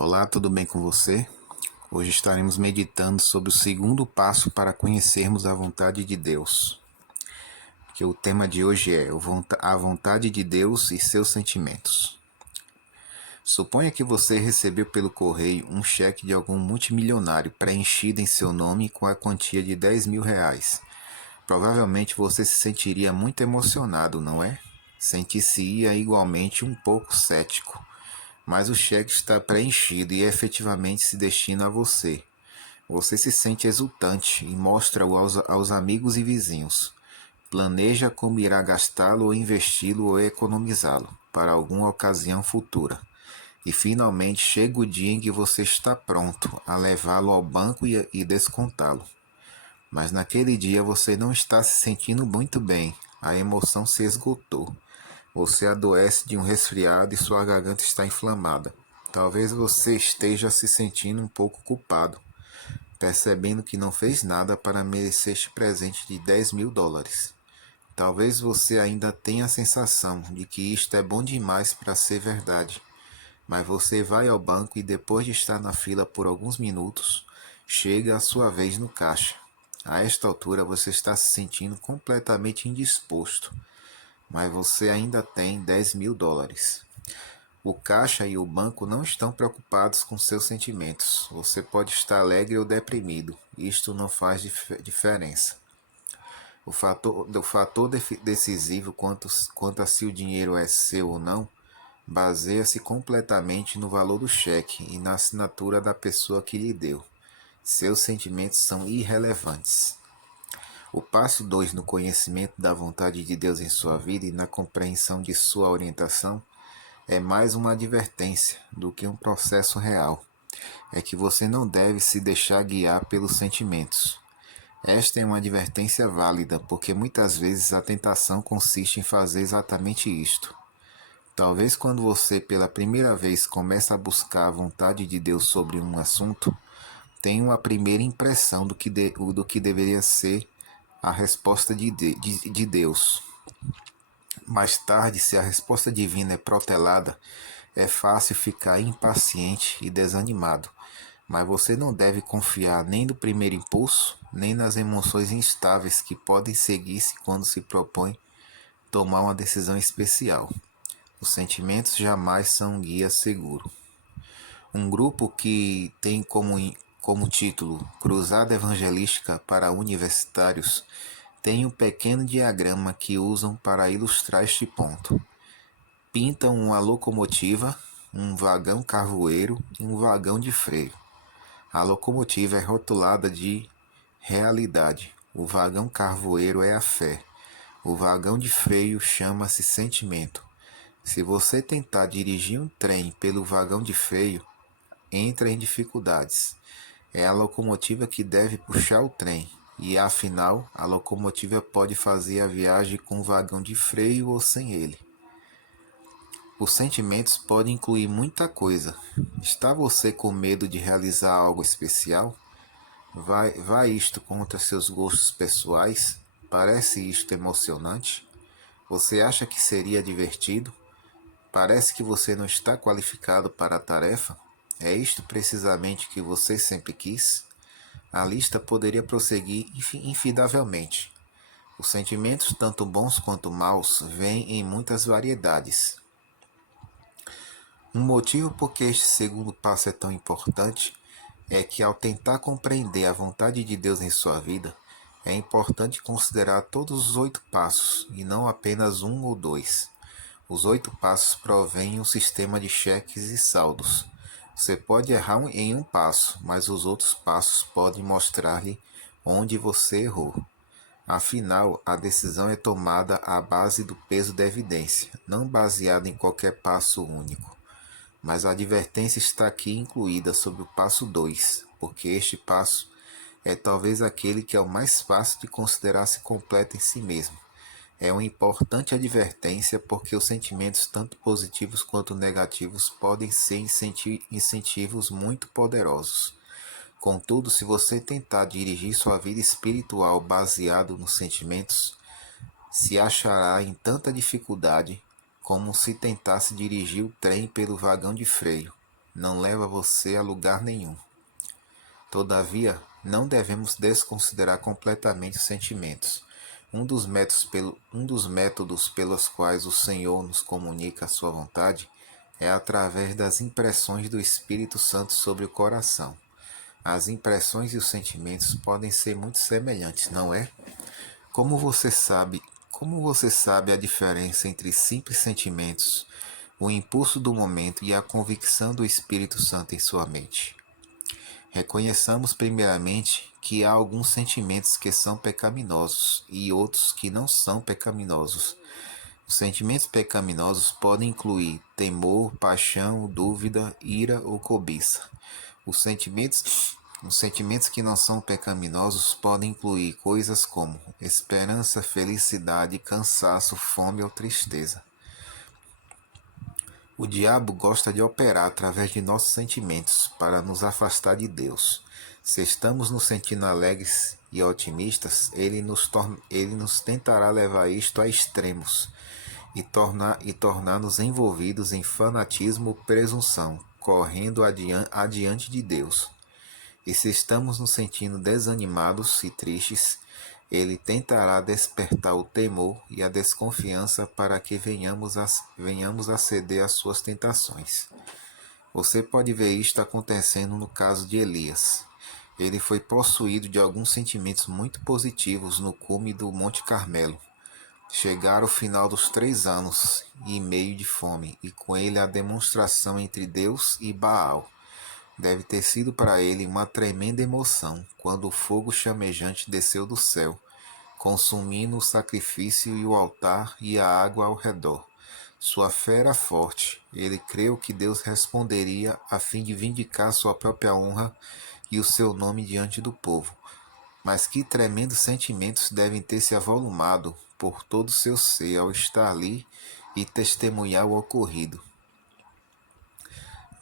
Olá, tudo bem com você? Hoje estaremos meditando sobre o segundo passo para conhecermos a vontade de Deus. Que o tema de hoje é a vontade de Deus e seus sentimentos. Suponha que você recebeu pelo correio um cheque de algum multimilionário preenchido em seu nome com a quantia de R$ 10.000. Provavelmente você se sentiria muito emocionado, não é? Sentir-se-ia igualmente um pouco cético. Mas o cheque está preenchido e efetivamente se destina a você. Você se sente exultante e mostra-o aos amigos e vizinhos. Planeja como irá gastá-lo ou investi-lo ou economizá-lo para alguma ocasião futura. E finalmente chega o dia em que você está pronto a levá-lo ao banco e descontá-lo. Mas naquele dia você não está se sentindo muito bem. A emoção se esgotou. Você adoece de um resfriado e sua garganta está inflamada. Talvez você esteja se sentindo um pouco culpado, percebendo que não fez nada para merecer este presente de US$ 10.000. Talvez você ainda tenha a sensação de que isto é bom demais para ser verdade, mas você vai ao banco e depois de estar na fila por alguns minutos, chega a sua vez no caixa. A esta altura você está se sentindo completamente indisposto, mas você ainda tem US$ 10.000. O caixa e o banco não estão preocupados com seus sentimentos. Você pode estar alegre ou deprimido. Isto não faz diferença. O fator decisivo quanto a se o dinheiro é seu ou não baseia-se completamente no valor do cheque e na assinatura da pessoa que lhe deu. Seus sentimentos são irrelevantes. O passo 2 no conhecimento da vontade de Deus em sua vida e na compreensão de sua orientação é mais uma advertência do que um processo real. É que você não deve se deixar guiar pelos sentimentos. Esta é uma advertência válida, porque muitas vezes a tentação consiste em fazer exatamente isto. Talvez quando você pela primeira vez começa a buscar a vontade de Deus sobre um assunto, tenha uma primeira impressão do que deveria ser a resposta de Deus. Mais tarde, se a resposta divina é protelada, é fácil ficar impaciente e desanimado, mas você não deve confiar nem no primeiro impulso, nem nas emoções instáveis que podem seguir-se quando se propõe tomar uma decisão especial. Os sentimentos jamais são um guia seguro. Um grupo que tem como título Cruzada Evangelística para Universitários tem um pequeno diagrama que usam para ilustrar este ponto. Pintam uma locomotiva, um vagão carvoeiro e um vagão de freio. A locomotiva é rotulada de realidade. O vagão carvoeiro é a fé. O vagão de freio chama-se sentimento. Se você tentar dirigir um trem pelo vagão de freio, entra em dificuldades. É a locomotiva que deve puxar o trem, e afinal, a locomotiva pode fazer a viagem com o vagão de freio ou sem ele. Os sentimentos podem incluir muita coisa. Está você com medo de realizar algo especial? Vai isto contra seus gostos pessoais? Parece isto emocionante? Você acha que seria divertido? Parece que você não está qualificado para a tarefa? É isto precisamente que você sempre quis? A lista poderia prosseguir infindavelmente. Os sentimentos, tanto bons quanto maus, vêm em muitas variedades. Um motivo por que este segundo passo é tão importante é que, ao tentar compreender a vontade de Deus em sua vida, é importante considerar todos os 8 passos e não apenas um ou dois. Os 8 passos provêm um sistema de cheques e saldos. Você pode errar em um passo, mas os outros passos podem mostrar-lhe onde você errou. Afinal, a decisão é tomada à base do peso da evidência, não baseada em qualquer passo único. Mas a advertência está aqui incluída sobre o passo 2, porque este passo é talvez aquele que é o mais fácil de considerar-se completo em si mesmo. É uma importante advertência porque os sentimentos, tanto positivos quanto negativos, podem ser incentivos muito poderosos. Contudo, se você tentar dirigir sua vida espiritual baseado nos sentimentos, se achará em tanta dificuldade como se tentasse dirigir o trem pelo vagão de freio. não leva você a lugar nenhum. Todavia, não devemos desconsiderar completamente os sentimentos. Um dos métodos pelos quais o Senhor nos comunica a sua vontade é através das impressões do Espírito Santo sobre o coração. As impressões e os sentimentos podem ser muito semelhantes, não é? Como você sabe, como você sabe a diferença entre simples sentimentos, o impulso do momento e a convicção do Espírito Santo em sua mente? Reconheçamos primeiramente que há alguns sentimentos que são pecaminosos e outros que não são pecaminosos. Os sentimentos pecaminosos podem incluir temor, paixão, dúvida, ira ou cobiça. Os sentimentos que não são pecaminosos podem incluir coisas como esperança, felicidade, cansaço, fome ou tristeza. O diabo gosta de operar através de nossos sentimentos para nos afastar de Deus. Se estamos nos sentindo alegres e otimistas, ele nos tentará levar isto a extremos e tornar-nos envolvidos em fanatismo ou presunção, correndo adiante de Deus. E se estamos nos sentindo desanimados e tristes, ele tentará despertar o temor e a desconfiança para que venhamos a ceder às suas tentações. Você pode ver isto acontecendo no caso de Elias. Ele foi possuído de alguns sentimentos muito positivos no cume do Monte Carmelo. Chegara o final dos 3 anos e meio de fome, e com ele a demonstração entre Deus e Baal. Deve ter sido para ele uma tremenda emoção quando o fogo chamejante desceu do céu, consumindo o sacrifício e o altar e a água ao redor. Sua fé era forte. Ele creu que Deus responderia a fim de vindicar sua própria honra e o seu nome diante do povo. Mas que tremendos sentimentos devem ter se avolumado por todo o seu ser ao estar ali e testemunhar o ocorrido.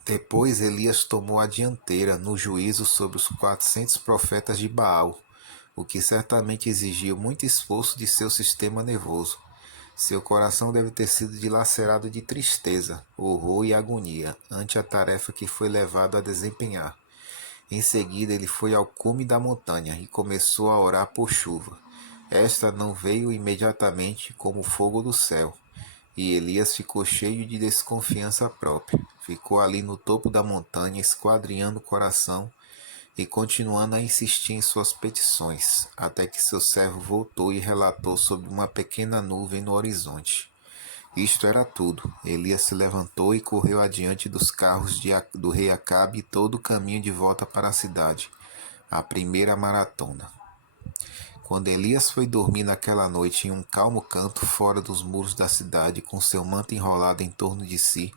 Depois Elias tomou a dianteira no juízo sobre os 400 profetas de Baal, o que certamente exigiu muito esforço de seu sistema nervoso. Seu coração deve ter sido dilacerado de tristeza, horror e agonia ante a tarefa que foi levado a desempenhar. Em seguida ele foi ao cume da montanha e começou a orar por chuva. Esta não veio imediatamente como fogo do céu. E Elias ficou cheio de desconfiança própria. Ficou ali no topo da montanha, esquadrinhando o coração e continuando a insistir em suas petições, até que seu servo voltou e relatou sobre uma pequena nuvem no horizonte. Isto era tudo. Elias se levantou e correu adiante dos carros do rei Acabe todo o caminho de volta para a cidade, a primeira maratona. Quando Elias foi dormir naquela noite em um calmo canto fora dos muros da cidade, com seu manto enrolado em torno de si,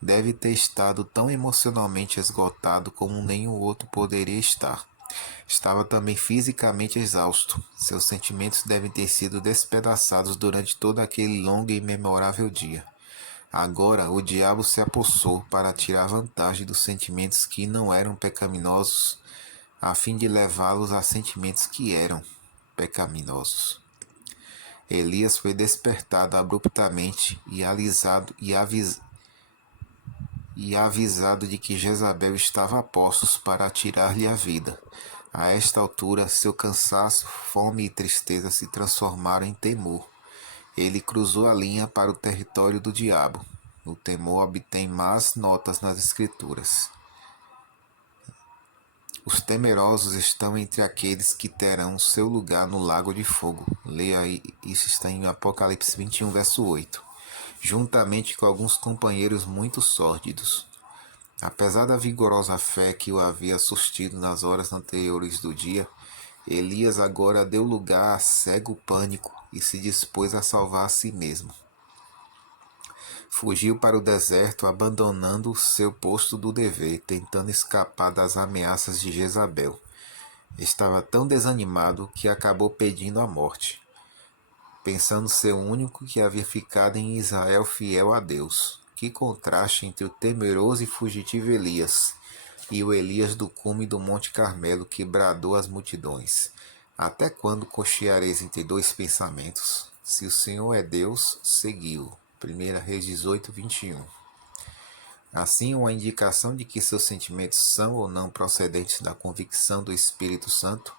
deve ter estado tão emocionalmente esgotado como nenhum outro poderia estar. Estava também fisicamente exausto. Seus sentimentos devem ter sido despedaçados durante todo aquele longo e memorável dia. Agora o diabo se apossou para tirar vantagem dos sentimentos que não eram pecaminosos, a fim de levá-los a sentimentos que eram pecaminosos. Elias foi despertado abruptamente e avisado de que Jezabel estava a postos para tirar-lhe a vida. A esta altura, seu cansaço, fome e tristeza se transformaram em temor. Ele cruzou a linha para o território do diabo. O temor obtém más notas nas Escrituras. Os temerosos estão entre aqueles que terão seu lugar no lago de fogo. Leia aí, isso está em Apocalipse 21, verso 8. Juntamente com alguns companheiros muito sórdidos. Apesar da vigorosa fé que o havia sustido nas horas anteriores do dia, Elias agora deu lugar a cego pânico e se dispôs a salvar a si mesmo. Fugiu para o deserto, abandonando seu posto do dever, tentando escapar das ameaças de Jezabel. Estava tão desanimado que acabou pedindo a morte, pensando ser o único que havia ficado em Israel fiel a Deus. Que contraste entre o temeroso e fugitivo Elias e o Elias do cume do Monte Carmelo que bradou às multidões. Até quando cocheareis entre dois pensamentos? Se o Senhor é Deus, segui-o. 1 Reis 18, 21. Assim, uma indicação de que seus sentimentos são ou não procedentes da convicção do Espírito Santo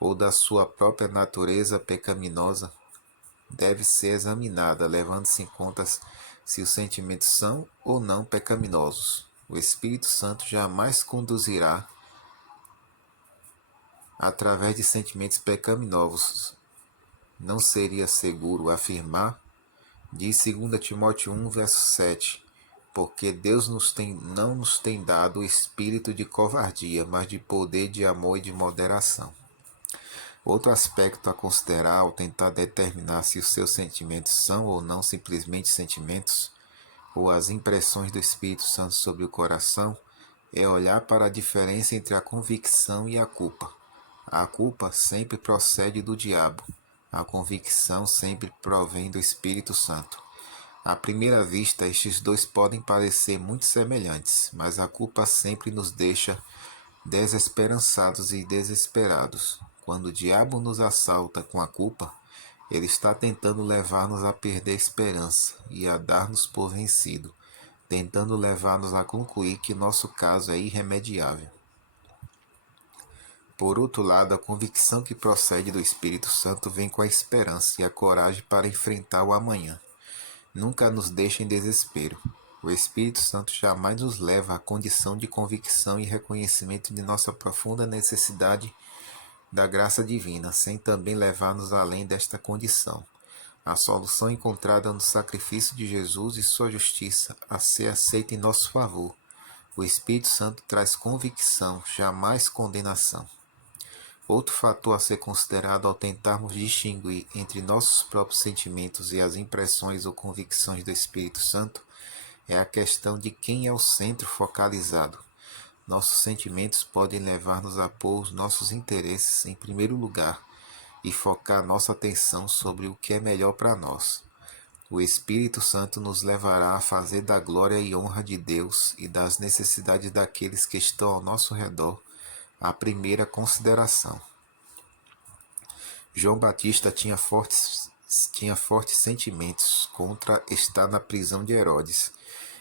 ou da sua própria natureza pecaminosa deve ser examinada, levando-se em conta se os sentimentos são ou não pecaminosos. O Espírito Santo jamais conduzirá através de sentimentos pecaminosos. Não seria seguro afirmar, diz 2 Timóteo 1, verso 7, porque Deus não nos tem dado o espírito de covardia, mas de poder, de amor e de moderação. Outro aspecto a considerar ao tentar determinar se os seus sentimentos são ou não simplesmente sentimentos, ou as impressões do Espírito Santo sobre o coração, é olhar para a diferença entre a convicção e a culpa. A culpa sempre procede do diabo, a convicção sempre provém do Espírito Santo. À primeira vista, estes dois podem parecer muito semelhantes, mas a culpa sempre nos deixa desesperançados e desesperados. Quando o diabo nos assalta com a culpa, ele está tentando levar-nos a perder a esperança e a dar-nos por vencido, tentando levar-nos a concluir que nosso caso é irremediável. Por outro lado, a convicção que procede do Espírito Santo vem com a esperança e a coragem para enfrentar o amanhã. Nunca nos deixa em desespero. O Espírito Santo jamais nos leva à condição de convicção e reconhecimento de nossa profunda necessidade da graça divina, sem também levar-nos além desta condição. A solução encontrada no sacrifício de Jesus e sua justiça a ser aceita em nosso favor. O Espírito Santo traz convicção, jamais condenação. Outro fator a ser considerado ao tentarmos distinguir entre nossos próprios sentimentos e as impressões ou convicções do Espírito Santo é a questão de quem é o centro focalizado. Nossos sentimentos podem levar-nos a pôr os nossos interesses em primeiro lugar e focar nossa atenção sobre o que é melhor para nós. O Espírito Santo nos levará a fazer da glória e honra de Deus e das necessidades daqueles que estão ao nosso redor a primeira consideração. João Batista tinha fortes sentimentos contra estar na prisão de Herodes.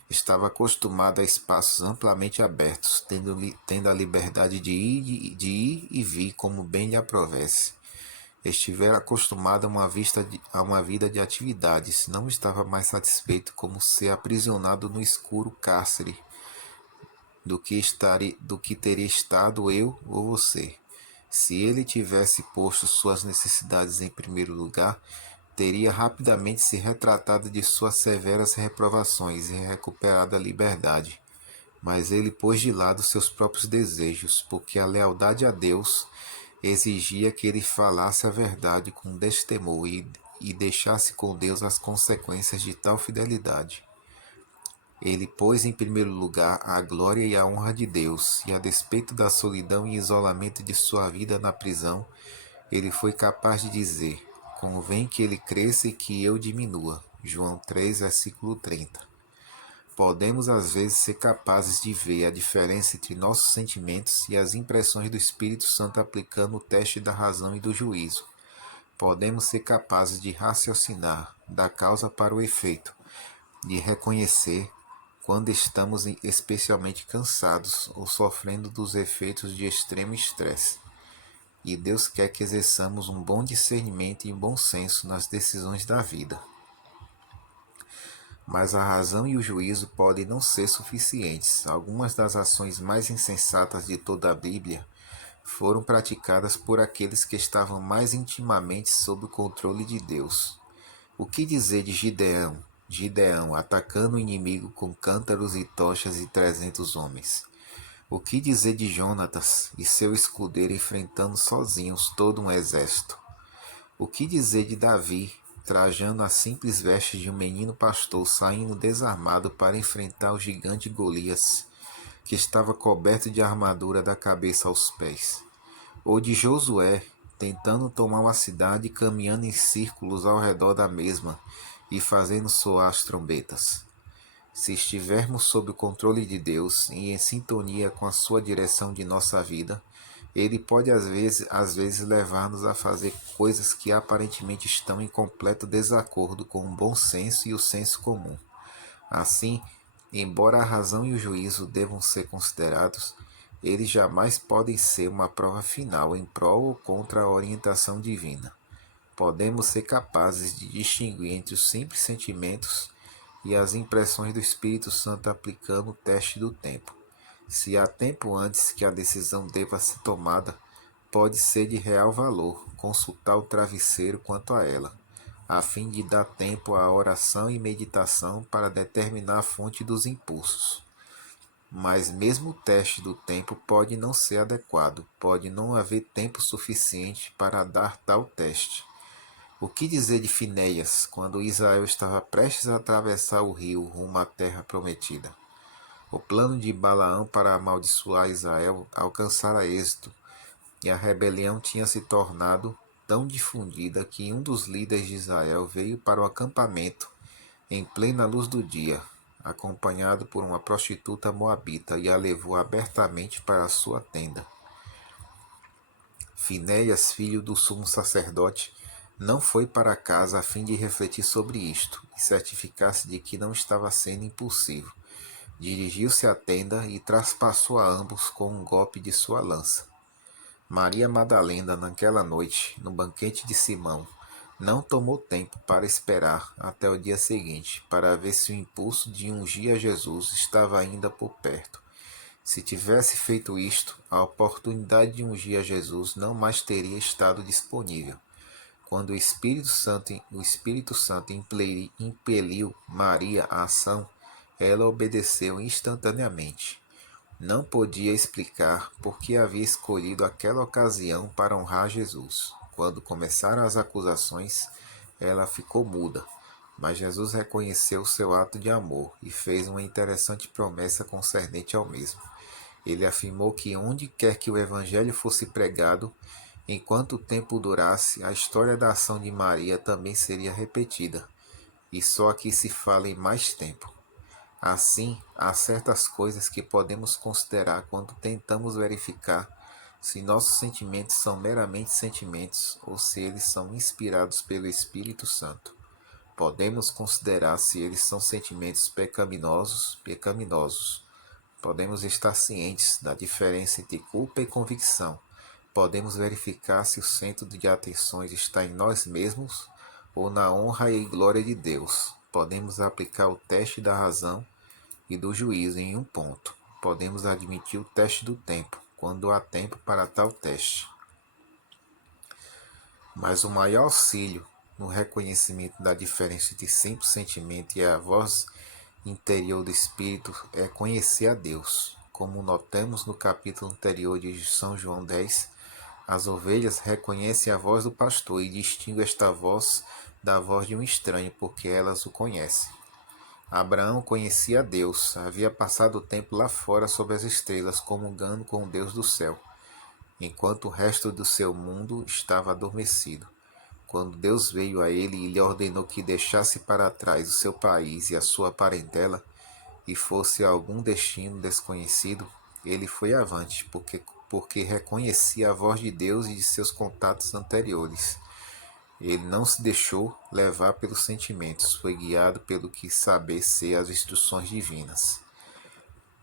Estava acostumado a espaços amplamente abertos, tendo a liberdade de ir e vir como bem lhe aprovesse. Estivera acostumado a uma vida de atividades, não estava mais satisfeito como ser aprisionado no escuro cárcere do que teria estado eu ou você. Se ele tivesse posto suas necessidades em primeiro lugar, teria rapidamente se retratado de suas severas reprovações e recuperado a liberdade. Mas ele pôs de lado seus próprios desejos, porque a lealdade a Deus exigia que ele falasse a verdade com destemor e deixasse com Deus as consequências de tal fidelidade. Ele pôs em primeiro lugar a glória e a honra de Deus, e a despeito da solidão e isolamento de sua vida na prisão, ele foi capaz de dizer: convém que ele cresça e que eu diminua. João 3, versículo 30. Podemos às vezes ser capazes de ver a diferença entre nossos sentimentos e as impressões do Espírito Santo aplicando o teste da razão e do juízo. Podemos ser capazes de raciocinar da causa para o efeito, de reconhecer quando estamos especialmente cansados ou sofrendo dos efeitos de extremo estresse. E Deus quer que exerçamos um bom discernimento e um bom senso nas decisões da vida. Mas a razão e o juízo podem não ser suficientes. Algumas das ações mais insensatas de toda a Bíblia foram praticadas por aqueles que estavam mais intimamente sob o controle de Deus. O que dizer de Gideão? Gideão atacando o inimigo com cântaros e tochas e 300 homens. O que dizer de Jonatas e seu escudeiro enfrentando sozinhos todo um exército? O que dizer de Davi, trajando as simples vestes de um menino pastor, saindo desarmado para enfrentar o gigante Golias, que estava coberto de armadura da cabeça aos pés? Ou de Josué, tentando tomar uma cidade caminhando em círculos ao redor da mesma e fazendo soar as trombetas? Se estivermos sob o controle de Deus e em sintonia com a sua direção de nossa vida, ele pode às vezes levar-nos a fazer coisas que aparentemente estão em completo desacordo com o bom senso e o senso comum. Assim, Embora a razão e o juízo devam ser considerados, eles jamais podem ser uma prova final em prol ou contra a orientação divina. Podemos ser capazes de distinguir entre os simples sentimentos e as impressões do Espírito Santo aplicando o teste do tempo. Se há tempo antes que a decisão deva ser tomada, pode ser de real valor consultar o travesseiro quanto a ela, a fim de dar tempo à oração e meditação para determinar a fonte dos impulsos. Mas mesmo o teste do tempo pode não ser adequado, pode não haver tempo suficiente para dar tal teste. O que dizer de Finéias, quando Israel estava prestes a atravessar o rio rumo à terra prometida? O plano de Balaão para amaldiçoar Israel alcançara êxito, e a rebelião tinha se tornado tão difundida que um dos líderes de Israel veio para o acampamento em plena luz do dia, acompanhado por uma prostituta moabita, e a levou abertamente para a sua tenda. Finéias, filho do sumo sacerdote, não foi para casa a fim de refletir sobre isto e certificar-se de que não estava sendo impulsivo. Dirigiu-se à tenda e traspassou a ambos com um golpe de sua lança. Maria Madalena, naquela noite, no banquete de Simão, não tomou tempo para esperar até o dia seguinte, para ver se o impulso de ungir a Jesus estava ainda por perto. Se tivesse feito isto, a oportunidade de ungir a Jesus não mais teria estado disponível. Quando o Espírito Santo impeliu Maria à ação, ela obedeceu instantaneamente. Não podia explicar por que havia escolhido aquela ocasião para honrar Jesus. Quando começaram as acusações, ela ficou muda, mas Jesus reconheceu seu ato de amor e fez uma interessante promessa concernente ao mesmo. Ele afirmou que onde quer que o evangelho fosse pregado, enquanto o tempo durasse, a história da ação de Maria também seria repetida, e só aqui se fala em mais tempo. Assim, há certas coisas que podemos considerar quando tentamos verificar se nossos sentimentos são meramente sentimentos ou se eles são inspirados pelo Espírito Santo. Podemos considerar se eles são sentimentos pecaminosos. Podemos estar cientes da diferença entre culpa e convicção. Podemos verificar se o centro de atenções está em nós mesmos ou na honra e glória de Deus. Podemos aplicar o teste da razão e do juízo em um ponto. Podemos admitir o teste do tempo, quando há tempo para tal teste. Mas o maior auxílio no reconhecimento da diferença entre simples sentimento e a voz interior do Espírito é conhecer a Deus. Como notamos no capítulo anterior de São João 10, as ovelhas reconhecem a voz do pastor e distinguem esta voz da voz de um estranho, porque elas o conhecem. Abraão conhecia a Deus, havia passado o tempo lá fora sob as estrelas, comungando com o Deus do céu, enquanto o resto do seu mundo estava adormecido. Quando Deus veio a ele e lhe ordenou que deixasse para trás o seu país e a sua parentela, e fosse a algum destino desconhecido, ele foi avante, porque reconhecia a voz de Deus e de seus contatos anteriores. Ele não se deixou levar pelos sentimentos, foi guiado pelo que saber ser as instruções divinas.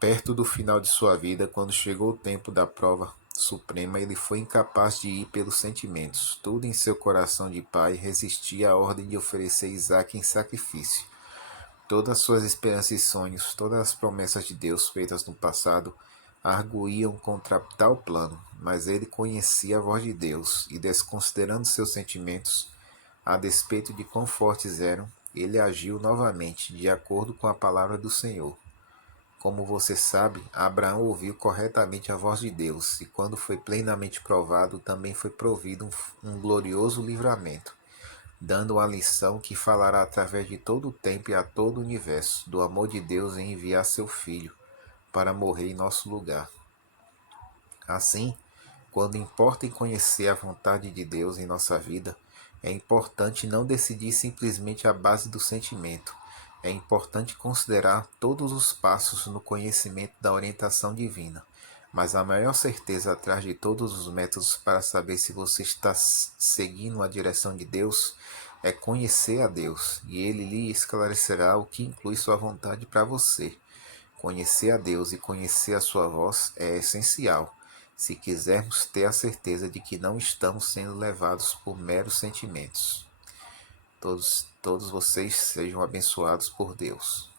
Perto do final de sua vida, quando chegou o tempo da prova suprema, ele foi incapaz de ir pelos sentimentos. Tudo em seu coração de pai resistia à ordem de oferecer Isaque em sacrifício. Todas suas esperanças e sonhos, todas as promessas de Deus feitas no passado, arguíam contra tal plano, mas ele conhecia a voz de Deus e, desconsiderando seus sentimentos, a despeito de quão fortes eram, ele agiu novamente, de acordo com a palavra do Senhor. Como você sabe, Abraão ouviu corretamente a voz de Deus, e quando foi plenamente provado, também foi provido um glorioso livramento, dando uma lição que falará através de todo o tempo e a todo o universo, do amor de Deus em enviar seu Filho para morrer em nosso lugar. Assim, quando importa em conhecer a vontade de Deus em nossa vida, é importante não decidir simplesmente à base do sentimento. É importante considerar todos os passos no conhecimento da orientação divina. Mas a maior certeza atrás de todos os métodos para saber se você está seguindo a direção de Deus é conhecer a Deus, e Ele lhe esclarecerá o que inclui sua vontade para você. Conhecer a Deus e conhecer a sua voz é essencial, se quisermos ter a certeza de que não estamos sendo levados por meros sentimentos. Todos vocês sejam abençoados por Deus.